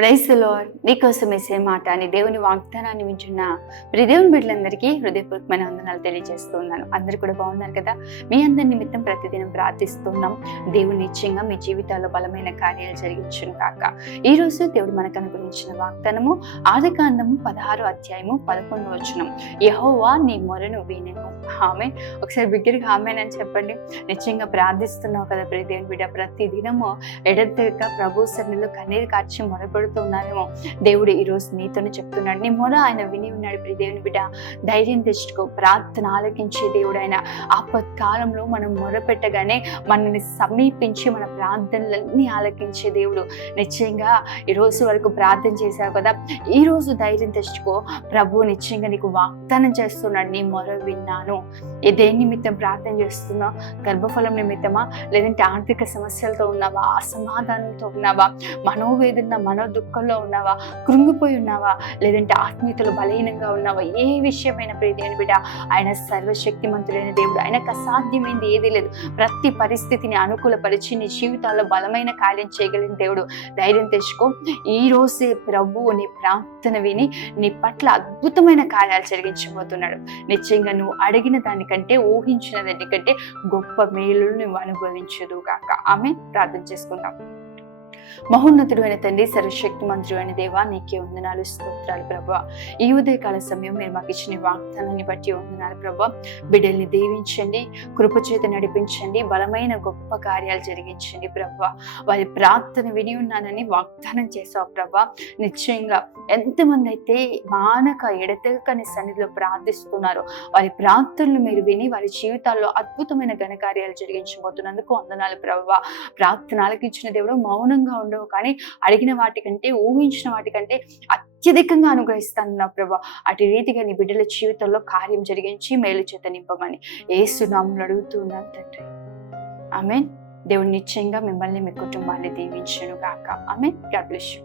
Praise the lord. నీకోసం వేసే మాట అని దేవుని వాగ్దానాన్ని వింటున్న ప్రియ దేవుని బిడ్డలందరికీ హృదయపూర్వకమైన వందనాలు తెలియజేస్తున్నాను. అందరూ కూడా బాగున్నారు కదా? మీ అందరి నిమిత్తం ప్రతిదినం ప్రార్థిస్తున్నాం. దేవుడు నిశ్చయంగా మీ జీవితాల్లో బలమైన కార్యాలు జరిగించును కాక. ఈ రోజు దేవుడు మనకు అనుగ్రహించిన వాగ్దానము ఆదికాండము 16 అధ్యాయము 11 యెహోవా నీ మొరను వినెను. ఆమేన్. ఒకసారి బిగ్గరగా ఆమేన్ అని చెప్పండి. నిశ్చయంగా ప్రార్థిస్తున్నావు కదా ప్రియ దేవుని బిడ్డ. ప్రతి దినము ఎడతెగక ప్రభు సన్నిధిలో కన్నీరు కార్చి మొరపెడుతున్నావేమో. దేవుడు ఈ రోజు నీతోనే చెప్తున్నాడు. నీ మొర ఆయన విని ఉన్నాడు ప్రియ దేవుని బిడ్డ. ధైర్యం తెచ్చుకో. ప్రార్థన ఆలకించే దేవుడు ఆయన. ఆపత్కాలంలో మనం మొరపెట్టగానే మనల్ని సమీపించి మన ప్రార్థనలన్నీ ఆలకించే దేవుడు. నిశ్చయంగా ఈ రోజు వరకు ప్రార్థన చేశావు కదా, ఈ రోజు ధైర్యం తెచ్చుకో. ప్రభు నిశ్చయంగా నీకు వాగ్దానం చేస్తున్నాడు. నీ మొర విన్నాను. దేని నిమిత్తం ప్రార్థన చేస్తున్నావు? గర్భఫలం నిమిత్తమా? లేదంటే ఆర్థిక సమస్యలతో ఉన్నావా? అసమాధానంతో ఉన్నావా? మనోవేదన మనోదుఃఖంలో ఉన్నావా? కృంగిపోయి ఉన్నావా? లేదంటే ఆత్మీయతలు బలహీనంగా ఉన్నావా? ఏ విషయమైన ప్రియ దేవుని బిడ్డ, ఆయన సర్వశక్తిమంతుడైన దేవుడు. ఆయనకు అసాధ్యమైంది ఏదీ లేదు. ప్రతి పరిస్థితిని అనుకూలపరిచి నీ జీవితాల్లో బలమైన కార్యం చేయగలిగిన దేవుడు. ధైర్యం తెచ్చుకో. ఈ రోజే ప్రభువు నీ ప్రార్థన విని నీ పట్ల అద్భుతమైన కార్యాలు జరిగించబోతున్నాడు. నిశ్చయంగా నువ్వు అడిగిన దానికంటే, ఊహించిన దానికంటే గొప్ప మేలులు నువ్వు అనుభవించదు కాక. ఆమె ప్రార్థన చేసుకుందాం. మహోన్నతుడు అయిన తండ్రి, సర్వశక్తిమంతుడు అయిన దేవా, నీకే వందనాలు, స్తోత్రాలు ప్రభా. ఈ ఉదయకాల సమయం మీరు మాకు ఇచ్చిన వాగ్దానాన్ని బట్టి వందనాలు ప్రభా. బిడ్డల్ని దీవించండి, కృపచేత నడిపించండి, బలమైన గొప్ప కార్యాలు జరిగించండి ప్రభా. వారి ప్రార్థన విని ఉన్నానని వాగ్దానం చేసావు ప్రభా. నిశ్చయంగా ఎంతమంది అయితే మానక ఎడతెగక నీ సన్నిధిలో ప్రార్థిస్తున్నారో వారి ప్రార్థనలు మీరు విని వారి జీవితాల్లో అద్భుతమైన ఘనకార్యాలు జరిగించబోతున్నందుకు వందనాలు ప్రభా. ప్రార్థన ఆలకించిన దేవుడు మౌనంగా ఉండవు, కానీ అడిగిన వాటికంటే, ఊహించిన వాటికంటే అత్యధికంగా అనుగ్రహిస్తాను ప్రభా. అటు రీతిగా నీ బిడ్డల జీవితంలో కార్యం జరిగించి మేలు చేత నింపమని యేసు నామములో అడుగుతున్నాను తండ్రి. ఆమేన్. దేవుడు నిశ్చయంగా మిమ్మల్ని మీ కుటుంబాన్ని దీవించును గాక. ఆమేన్. God bless you.